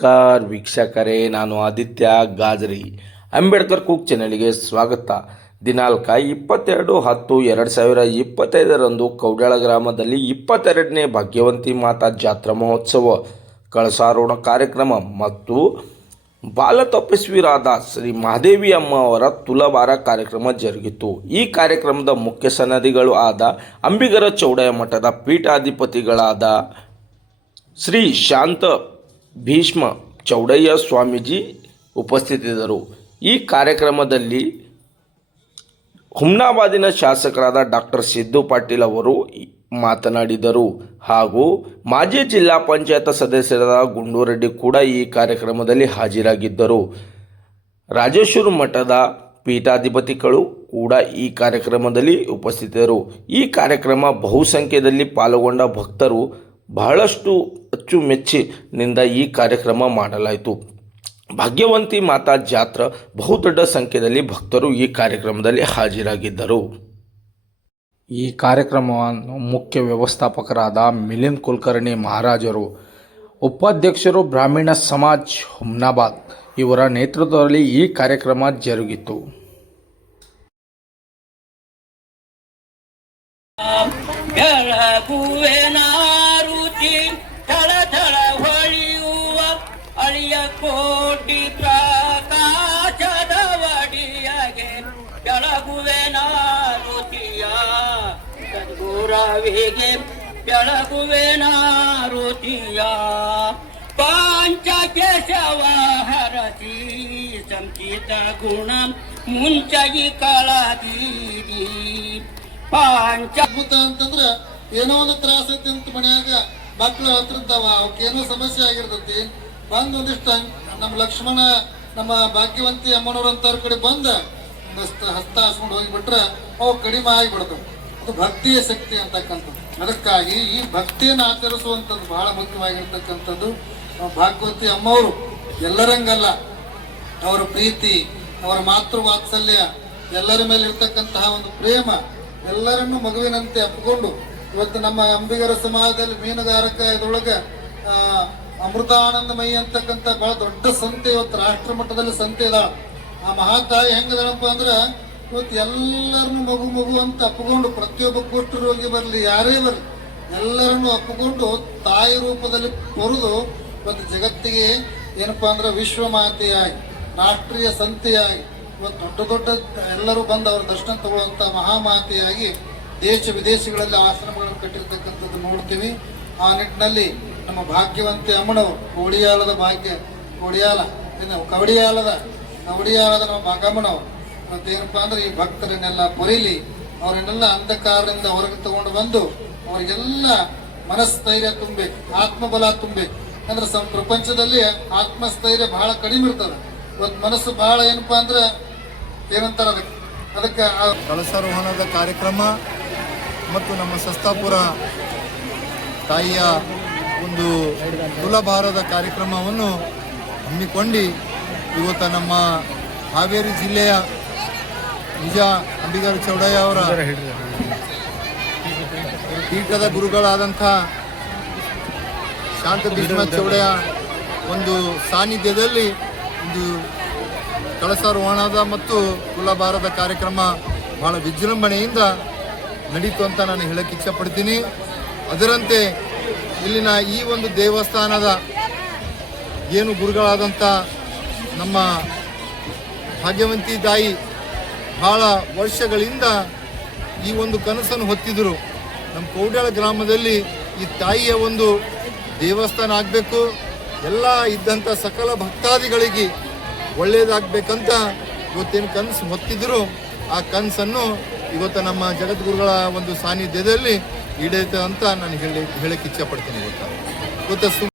ನಮಸ್ಕಾರ ವೀಕ್ಷಕರೇ, ನಾನು ಆದಿತ್ಯ ಗಾಜರಿ. ಅಂಬೇಡ್ಕರ್ ಕುಕ್ ಚಾನೆಲ್ಗೆ ಸ್ವಾಗತ. ದಿನಾಂಕ ಇಪ್ಪತ್ತೆರಡು ಹತ್ತು ಎರಡು ಸಾವಿರ ಇಪ್ಪತ್ತೈದರಂದು ಕೌಡಾಳ ಗ್ರಾಮದಲ್ಲಿ ಇಪ್ಪತ್ತೆರಡನೇ ಭಾಗ್ಯವಂತಿ ಮಾತಾ ಜಾತ್ರಾ ಮಹೋತ್ಸವ ಕಳಸಾರೋಹಣ ಕಾರ್ಯಕ್ರಮ ಮತ್ತು ಬಾಲತಪಸ್ವಿರಾದ ಶ್ರೀ ಮಹಾದೇವಿ ಅಮ್ಮ ಅವರ ತುಲವಾರ ಕಾರ್ಯಕ್ರಮ ಜರುಗಿತು. ಈ ಕಾರ್ಯಕ್ರಮದ ಮುಖ್ಯ ಸನ್ನದಿಗಳು ಆದ ಅಂಬಿಗರ ಚೌಡಯ್ಯ ಮಠದ ಪೀಠಾಧಿಪತಿಗಳಾದ ಶ್ರೀ ಶಾಂತ ಭೀಷ್ಮ ಚೌಡಯ್ಯ ಸ್ವಾಮೀಜಿ ಉಪಸ್ಥಿತಿದ್ದರು. ಈ ಕಾರ್ಯಕ್ರಮದಲ್ಲಿ ಹುಮ್ನಾಬಾದಿನ ಶಾಸಕರಾದ ಡಾಕ್ಟರ್ ಸಿದ್ದು ಪಾಟೀಲ್ ಅವರು ಮಾತನಾಡಿದರು. ಹಾಗೂ ಮಾಜಿ ಜಿಲ್ಲಾ ಪಂಚಾಯತ್ ಸದಸ್ಯರಾದ ಗುಂಡೂರೆಡ್ಡಿ ಕೂಡ ಈ ಕಾರ್ಯಕ್ರಮದಲ್ಲಿ ಹಾಜರಾಗಿದ್ದರು. ರಾಜೇಶ್ವರ ಮಠದ ಪೀಠಾಧಿಪತಿಗಳು ಕೂಡ ಈ ಕಾರ್ಯಕ್ರಮದಲ್ಲಿ ಉಪಸ್ಥಿತರು. ಈ ಕಾರ್ಯಕ್ರಮ ಬಹುಸಂಖ್ಯೆಯಲ್ಲಿ ಪಾಲ್ಗೊಂಡ ಭಕ್ತರು ಬಹಳಷ್ಟು ಅಚ್ಚುಮೆಚ್ಚಿನಿಂದ ಈ ಕಾರ್ಯಕ್ರಮ ಮಾಡಲಾಯಿತು. ಭಾಗ್ಯವಂತಿ ಮಾತಾ ಜಾತ್ರಾ ಬಹುದೊಡ್ಡ ಸಂಖ್ಯೆಯಲ್ಲಿ ಭಕ್ತರು ಈ ಕಾರ್ಯಕ್ರಮದಲ್ಲಿ ಹಾಜರಾಗಿದ್ದರು. ಈ ಕಾರ್ಯಕ್ರಮವನ್ನು ಮುಖ್ಯ ವ್ಯವಸ್ಥಾಪಕರಾದ ಮಿಲಿಂದ್ ಕುಲಕರ್ಣಿ ಮಹಾರಾಜರು, ಉಪಾಧ್ಯಕ್ಷರು ಬ್ರಾಹ್ಮಣ ಸಮಾಜ್ ಹುಮ್ನಾಬಾದ್ ಇವರ ನೇತೃತ್ವದಲ್ಲಿ ಈ ಕಾರ್ಯಕ್ರಮ ಜರುಗಿತು. ಬೆಳಗುವೆನ ಸದ್ಗುರವಿಗೆ ನಾರುತಿಯ. ಪಾಂಚ ಕೇಶವ ಹರಸಿ ಸಂಚಿತ ಗುಣ ಮುಂಚಗಿ ಕಳದೀರಿ. ಪಾಂಚ ಅದ್ಭುತ ಅಂತಂದ್ರ ಏನೋ ಒಂದು ತ್ರಾಸ ಐತಿ ಅಂತ ಮನ್ಯಾಗ ಮಕ್ಳು ಹತ್ತಿರ್ತಾವ ಅವಕ್ಕೇನೋ ಸಮಸ್ಯೆ ಆಗಿರ್ತೈತಿ. ಬಂದ್ ಒಂದಿಷ್ಟು ನಮ್ಮ ಲಕ್ಷ್ಮಣ, ನಮ್ಮ ಭಾಗ್ಯವಂತಿ ಅಮ್ಮನವ್ರಂತವ್ರ ಕಡೆ ಬಂದ ಹಸ್ತ ಹಸ್ತ ಹಾಸ್ಕೊಂಡು ಹೋಗಿಬಿಟ್ರೆ ಅವು ಕಡಿಮೆ ಆಗಿಬಿಡ್ತವೆ. ಅದು ಭಕ್ತಿಯ ಶಕ್ತಿ ಅಂತಕ್ಕಂಥದ್ದು. ಅದಕ್ಕಾಗಿ ಈ ಭಕ್ತಿಯನ್ನು ಆಚರಿಸುವಂಥದ್ದು ಬಹಳ ಮುಖ್ಯವಾಗಿರ್ತಕ್ಕಂಥದ್ದು. ಭಾಗವತಿ ಅಮ್ಮವರು ಎಲ್ಲರಂಗಲ್ಲ. ಅವರ ಪ್ರೀತಿ, ಅವರ ಮಾತೃ ವಾತ್ಸಲ್ಯ ಎಲ್ಲರ ಮೇಲೆ ಇರ್ತಕ್ಕಂತಹ ಒಂದು ಪ್ರೇಮ ಎಲ್ಲರನ್ನು ಮಗುವಿನಂತೆ ಅಪ್ಪಿಕೊಂಡು ಇವತ್ತು ನಮ್ಮ ಅಂಬಿಗರ ಸಮಾಜದಲ್ಲಿ ಮೀನುಗಾರಿಕ ಅಮೃತಾನಂದ ಅಮೃತಾನಂದಮಯಿ ಅಂತಕ್ಕಂಥ ಬಹಳ ದೊಡ್ಡ ಸಂತೆ ಇವತ್ತು ರಾಷ್ಟ್ರ ಮಟ್ಟದಲ್ಲಿ ಸಂತೆ ಇದ್ದಾಳೆ ಆ ಮಹಾತಾಯಿ ಹೆಂಗದಳಪ್ಪ ಅಂದ್ರೆ ಇವತ್ತು ಎಲ್ಲರನ್ನು ಮಗು ಮಗು ಅಂತ ಅಪ್ಪಿಕೊಂಡು ಪ್ರತಿಯೊಬ್ಬ ಕುಷ್ಠ ರೋಗಿ ಬರಲಿ, ಯಾರೇ ಬರಲಿ, ಎಲ್ಲರನ್ನು ಅಪ್ಪಿಕೊಂಡು ತಾಯಿ ರೂಪದಲ್ಲಿ ಕೊರೆದು ಇವತ್ತು ಜಗತ್ತಿಗೆ ಏನಪ್ಪಾ ಅಂದ್ರೆ ವಿಶ್ವ ಮಾತೆಯಾಗಿ, ರಾಷ್ಟ್ರೀಯ ಸಂತೆಯಾಗಿ ಇವತ್ತು ದೊಡ್ಡ ದೊಡ್ಡ ಎಲ್ಲರೂ ಬಂದು ಅವರ ದರ್ಶನ ತಗೊಳ್ಳುವಂಥ ಮಹಾಮಾತೆಯಾಗಿ ದೇಶ ವಿದೇಶಗಳಲ್ಲಿ ಆಶ್ರಮಗಳನ್ನು ಕಟ್ಟಿರ್ತಕ್ಕಂಥದ್ದು ನೋಡ್ತೀವಿ. ಆ ನಿಟ್ಟಿನಲ್ಲಿ ನಮ್ಮ ಭಾಗ್ಯವಂತೆ ಅಮ್ಮನವರು ಕೋಡಿಯಾಲದ ಭಾಗ್ಯ ಕೋಡಿಯಾಲ ಕವಡಿಯಾಲದ ಕವಡಿಯಾಲದ ನಮ್ಮ ಭಾಗಮ್ಮನವರು ಮತ್ತೇನಪ್ಪಾ ಅಂದ್ರೆ ಈ ಭಕ್ತರನ್ನೆಲ್ಲ ಪೊರಿಲಿ ಅವರನ್ನೆಲ್ಲ ಅಂಧಕಾರದಿಂದ ಹೊರಗೆ ತಗೊಂಡು ಬಂದು ಅವರಿಗೆಲ್ಲ ಮನಸ್ಥೈರ್ಯ ತುಂಬಬೇಕು, ಆತ್ಮಬಲ ತುಂಬಬೇಕು. ಅಂದ್ರೆ ಸಂ, ಪ್ರಪಂಚದಲ್ಲಿ ಆತ್ಮಸ್ಥೈರ್ಯ ಬಹಳ ಕಡಿಮೆ ಇರ್ತದೆ. ಒಂದು ಮನಸ್ಸು ಬಹಳ ಏನಪ್ಪಾ ಅಂದ್ರೆ ಏನಂತಾರ ಅದಕ್ಕೆ ಅದಕ್ಕೆ ಕಳಸಾರೋಹಣದ ಕಾರ್ಯಕ್ರಮ ಮತ್ತು ನಮ್ಮ ಸಸ್ತಾಪುರ ತಾಯಿಯ ಒಂದು ತುಲಭಾರದ ಕಾರ್ಯಕ್ರಮವನ್ನು ಹಮ್ಮಿಕೊಂಡು ಇವತ್ತು ನಮ್ಮ ಹಾವೇರಿ ಜಿಲ್ಲೆಯ ನಿಜ ಅಂಬಿಗರ ಚೌಡಯ್ಯ ಅವರ ಪೀಠದ ಗುರುಗಳಾದಂಥ ಶಾಂತ ಭೀಷ್ಮ ಚೌಡಯ್ಯ ಒಂದು ಸಾನ್ನಿಧ್ಯದಲ್ಲಿ ಒಂದು ಕಳಸಾರೋಹಣದ ಮತ್ತು ಕುಲಭಾರದ ಕಾರ್ಯಕ್ರಮ ಬಹಳ ವಿಜೃಂಭಣೆಯಿಂದ ನಡೀತು ಅಂತ ನಾನು ಹೇಳಕ್ಕೆ ಇಚ್ಛಪಡ್ತೀನಿ. ಅದರಂತೆ ಇಲ್ಲಿನ ಈ ಒಂದು ದೇವಸ್ಥಾನದ ಏನು ಗುರುಗಳಾದಂಥ ನಮ್ಮ ಭಾಗ್ಯವಂತಿ ತಾಯಿ ಬಹಳ ವರ್ಷಗಳಿಂದ ಈ ಒಂದು ಕನಸನ್ನು ಹೊತ್ತಿದ್ರು. ನಮ್ಮ ಕೌಡ್ಯಾಳ ಗ್ರಾಮದಲ್ಲಿ ಈ ತಾಯಿಯ ಒಂದು ದೇವಸ್ಥಾನ ಆಗಬೇಕು, ಎಲ್ಲ ಇದ್ದಂಥ ಸಕಲ ಭಕ್ತಾದಿಗಳಿಗೆ ಒಳ್ಳೆಯದಾಗಬೇಕಂತ ಇವತ್ತೇನು ಕನಸು ಹೊತ್ತಿದ್ರು, ಆ ಕನಸನ್ನು ಇವತ್ತು ನಮ್ಮ ಜಗದ್ಗುರುಗಳ ಒಂದು ಸಾನ್ನಿಧ್ಯದಲ್ಲಿ ಈಡೇತ ಅಂತ ನಾನು ಹೇಳಿ ಹೇಳಕ್ಕೆ ಇಚ್ಛೆಪಡ್ತೀನಿ ಇವತ್ತು. ಇವತ್ತು